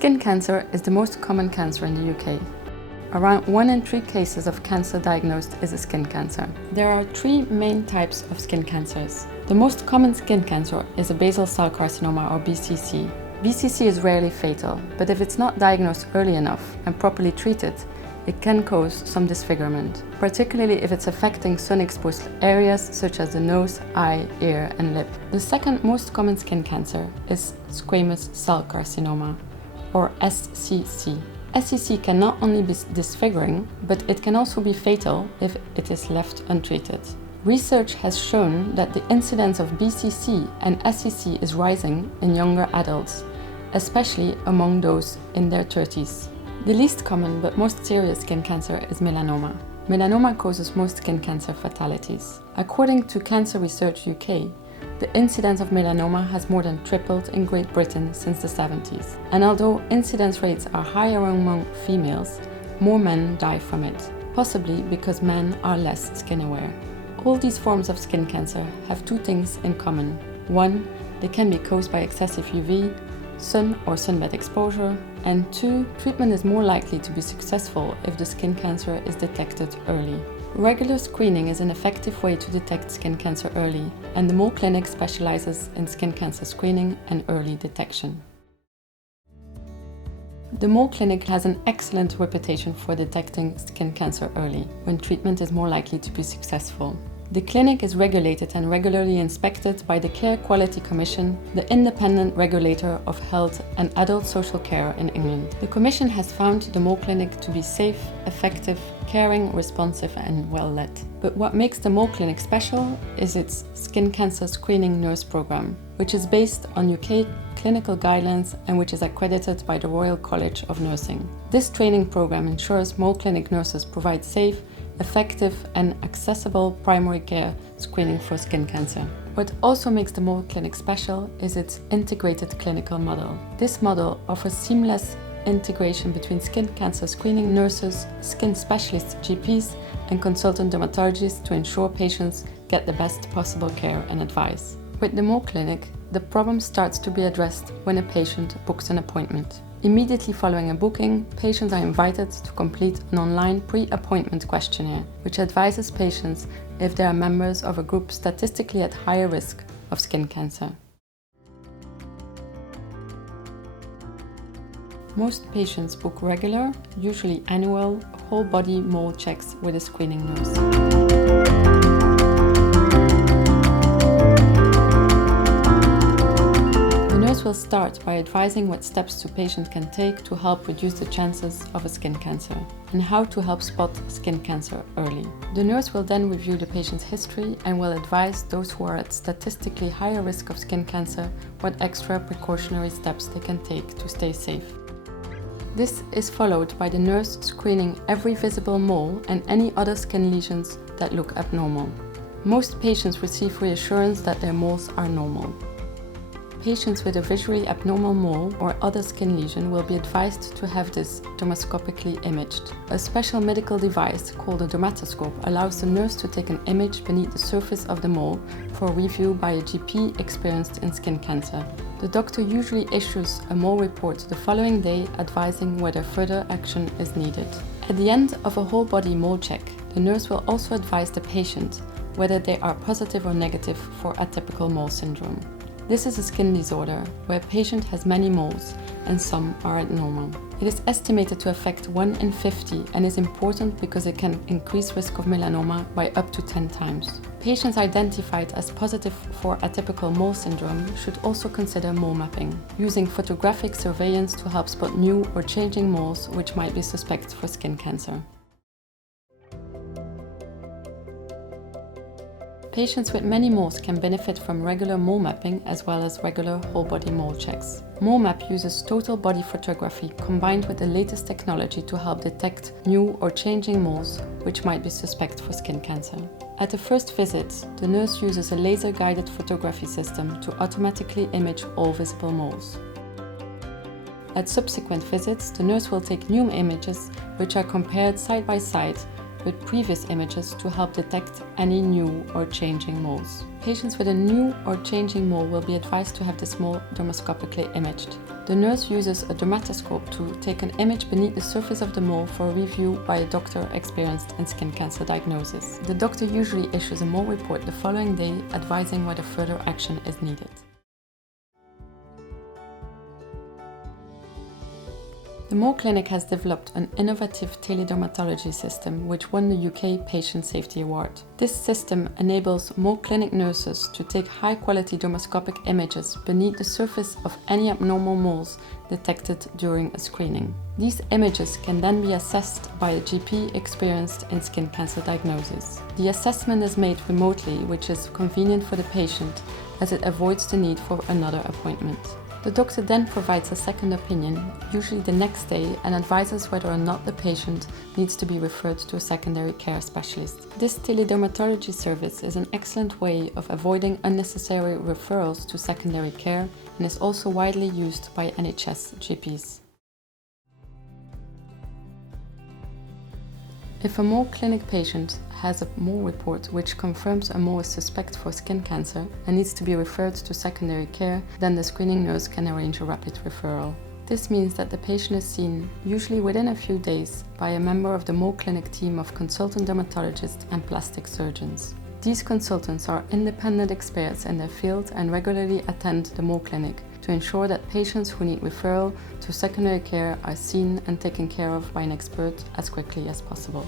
Skin cancer is the most common cancer in the UK. Around 1 in 3 cases of cancer diagnosed is a skin cancer. There are 3 main types of skin cancers. The most common skin cancer is a basal cell carcinoma, or BCC. BCC is rarely fatal, but if it's not diagnosed early enough and properly treated, it can cause some disfigurement, particularly if it's affecting sun-exposed areas such as the nose, eye, ear and lip. The second most common skin cancer is squamous cell carcinoma, or SCC. SCC can not only be disfiguring, but it can also be fatal if it is left untreated. Research has shown that the incidence of BCC and SCC is rising in younger adults, especially among those in their 30s. The least common but most serious skin cancer is melanoma. Melanoma causes most skin cancer fatalities. According to Cancer Research UK, the incidence of melanoma has more than tripled in Great Britain since the 70s. And although incidence rates are higher among females, more men die from it, possibly because men are less skin aware. All these forms of skin cancer have 2 things in common. 1, they can be caused by excessive UV, sun or sunbed exposure, and 2, treatment is more likely to be successful if the skin cancer is detected early. Regular screening is an effective way to detect skin cancer early, and the Mole Clinic specializes in skin cancer screening and early detection. The Mole Clinic has an excellent reputation for detecting skin cancer early, when treatment is more likely to be successful. The clinic is regulated and regularly inspected by the Care Quality Commission, the independent regulator of health and adult social care in England. The Commission has found the Mole Clinic to be safe, effective, caring, responsive and well-led. But what makes the Mole Clinic special is its skin cancer screening nurse program, which is based on UK clinical guidelines and which is accredited by the Royal College of Nursing. This training program ensures Mole Clinic nurses provide safe, effective and accessible primary care screening for skin cancer. What also makes the Mole Clinic special is its integrated clinical model. This model offers seamless integration between skin cancer screening nurses, skin specialists, GPs and consultant dermatologists to ensure patients get the best possible care and advice. With the Mole Clinic, the problem starts to be addressed when a patient books an appointment. Immediately following a booking, patients are invited to complete an online pre-appointment questionnaire, which advises patients if they are members of a group statistically at higher risk of skin cancer. Most patients book regular, usually annual, whole-body mole checks with a screening nurse. Will start by advising what steps the patient can take to help reduce the chances of a skin cancer and how to help spot skin cancer early. The nurse will then review the patient's history and will advise those who are at statistically higher risk of skin cancer what extra precautionary steps they can take to stay safe. This is followed by the nurse screening every visible mole and any other skin lesions that look abnormal. Most patients receive reassurance that their moles are normal. Patients with a visually abnormal mole or other skin lesion will be advised to have this dermoscopically imaged. A special medical device called a dermatoscope allows the nurse to take an image beneath the surface of the mole for review by a GP experienced in skin cancer. The doctor usually issues a mole report the following day advising whether further action is needed. At the end of a whole body mole check, the nurse will also advise the patient whether they are positive or negative for atypical mole syndrome. This is a skin disorder where a patient has many moles and some are abnormal. It is estimated to affect 1 in 50 and is important because it can increase risk of melanoma by up to 10 times. Patients identified as positive for atypical mole syndrome should also consider mole mapping, using photographic surveillance to help spot new or changing moles which might be suspect for skin cancer. Patients with many moles can benefit from regular mole mapping as well as regular whole-body mole checks. Mole map uses total body photography combined with the latest technology to help detect new or changing moles which might be suspect for skin cancer. At the first visit, the nurse uses a laser-guided photography system to automatically image all visible moles. At subsequent visits, the nurse will take new images which are compared side by side with previous images to help detect any new or changing moles. Patients with a new or changing mole will be advised to have this mole dermoscopically imaged. The nurse uses a dermatoscope to take an image beneath the surface of the mole for review by a doctor experienced in skin cancer diagnosis. The doctor usually issues a mole report the following day advising whether further action is needed. The Mole Clinic has developed an innovative teledermatology system which won the UK Patient Safety Award. This system enables Mole Clinic nurses to take high-quality dermoscopic images beneath the surface of any abnormal moles detected during a screening. These images can then be assessed by a GP experienced in skin cancer diagnosis. The assessment is made remotely, which is convenient for the patient as it avoids the need for another appointment. The doctor then provides a second opinion, usually the next day, and advises whether or not the patient needs to be referred to a secondary care specialist. This teledermatology service is an excellent way of avoiding unnecessary referrals to secondary care and is also widely used by NHS GPs. If a Mole Clinic patient has a mole report which confirms a mole is suspect for skin cancer and needs to be referred to secondary care, then the screening nurse can arrange a rapid referral. This means that the patient is seen, usually within a few days, by a member of the Mole Clinic team of consultant dermatologists and plastic surgeons. These consultants are independent experts in their field and regularly attend the Mole Clinic to ensure that patients who need referral to secondary care are seen and taken care of by an expert as quickly as possible.